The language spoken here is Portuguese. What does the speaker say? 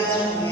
verdade.